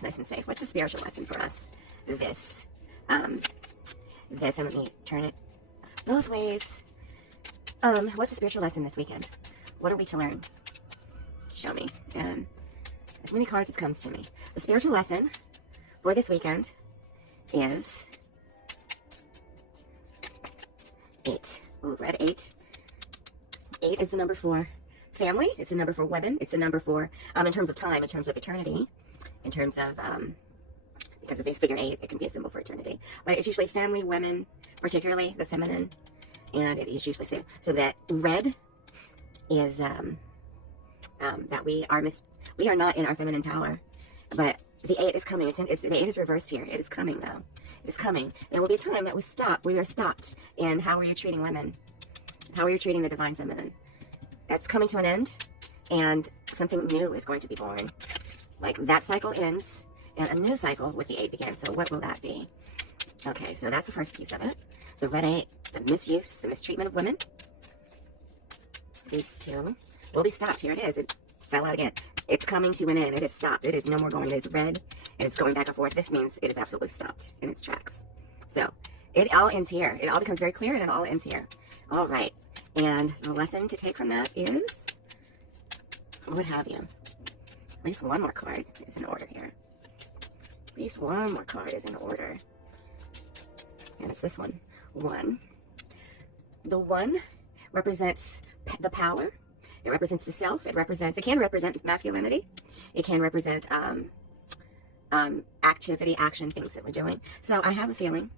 It's nice and safe. What's the spiritual lesson for us? This, and let me turn it both ways. What's the spiritual lesson this weekend? What are we to learn? Show me. And as many cards as comes to me. The spiritual lesson for this weekend is 8. Ooh, red 8. 8 is the number for family. It's the number for women. It's the number for, in terms of time, in terms of eternity, in terms of, because of this figure 8, it can be a symbol for eternity. But it's usually family, women, particularly the feminine, and it is usually so that red is that we are not in our feminine power, but the 8 is coming. The 8 is reversed here. It is coming though. It is coming. There will be a time that we are stopped in how are you treating women? How are you treating the divine feminine? That's coming to an end, and something new is going to be born. Like that cycle ends, and a new cycle with the 8 begins. So what will that be? Okay, so that's the first piece of it. The red 8, the misuse, the mistreatment of women. These two will be stopped. Here it is. It fell out again. It's coming to an end. It is stopped. It is no more going. It is red, and it's going back and forth. This means it is absolutely stopped in its tracks. So it all ends here. It all becomes very clear, and it all ends here. All right. And the lesson to take from that is, what have you? At least one more card is in order here. At least one more card is in order. And it's this one. 1. The 1 represents the power. It represents the self. It can represent masculinity. It can represent activity, action, things that we're doing. So I have a feeling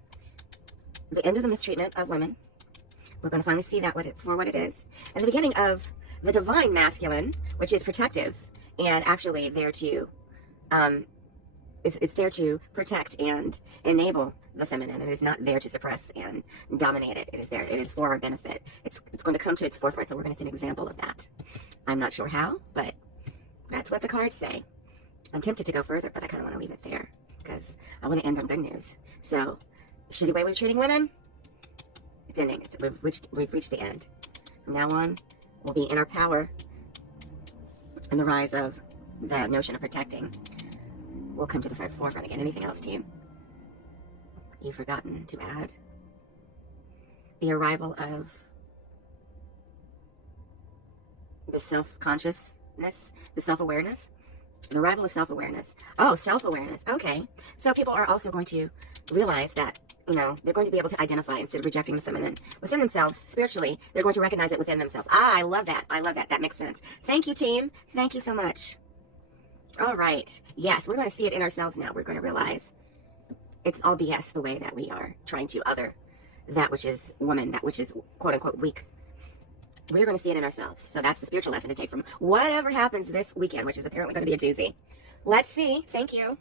the end of the mistreatment of women. We're going to finally see that for what it is. And the beginning of the divine masculine, which is protective and actually there to, it's there to protect and enable the feminine. It is not there to suppress and dominate it. It is there. It is for our benefit. It's going to come to its forefront, so we're going to see an example of that. I'm not sure how, but that's what the cards say. I'm tempted to go further, but I kind of want to leave it there because I want to end on good news. So, shitty way we're treating women, it's ending. We've reached the end. From now on, we'll be in our power, and the rise of the notion of protecting will come to the forefront again. Anything else, team? You've forgotten to add the arrival of the self-consciousness, the self-awareness, the arrival of self-awareness. Oh, self-awareness. Okay. So people are also going to realize that, they're going to be able to identify instead of rejecting the feminine within themselves spiritually. They're going to recognize it within themselves. Ah, I love that. I love that. That makes sense. Thank you, team. Thank you so much. All right. Yes, we're going to see it in ourselves now. We're going to realize it's all BS the way that we are trying to other that which is woman, that which is quote unquote weak. We're going to see it in ourselves. So that's the spiritual lesson to take from whatever happens this weekend, which is apparently going to be a doozy. Let's see. Thank you.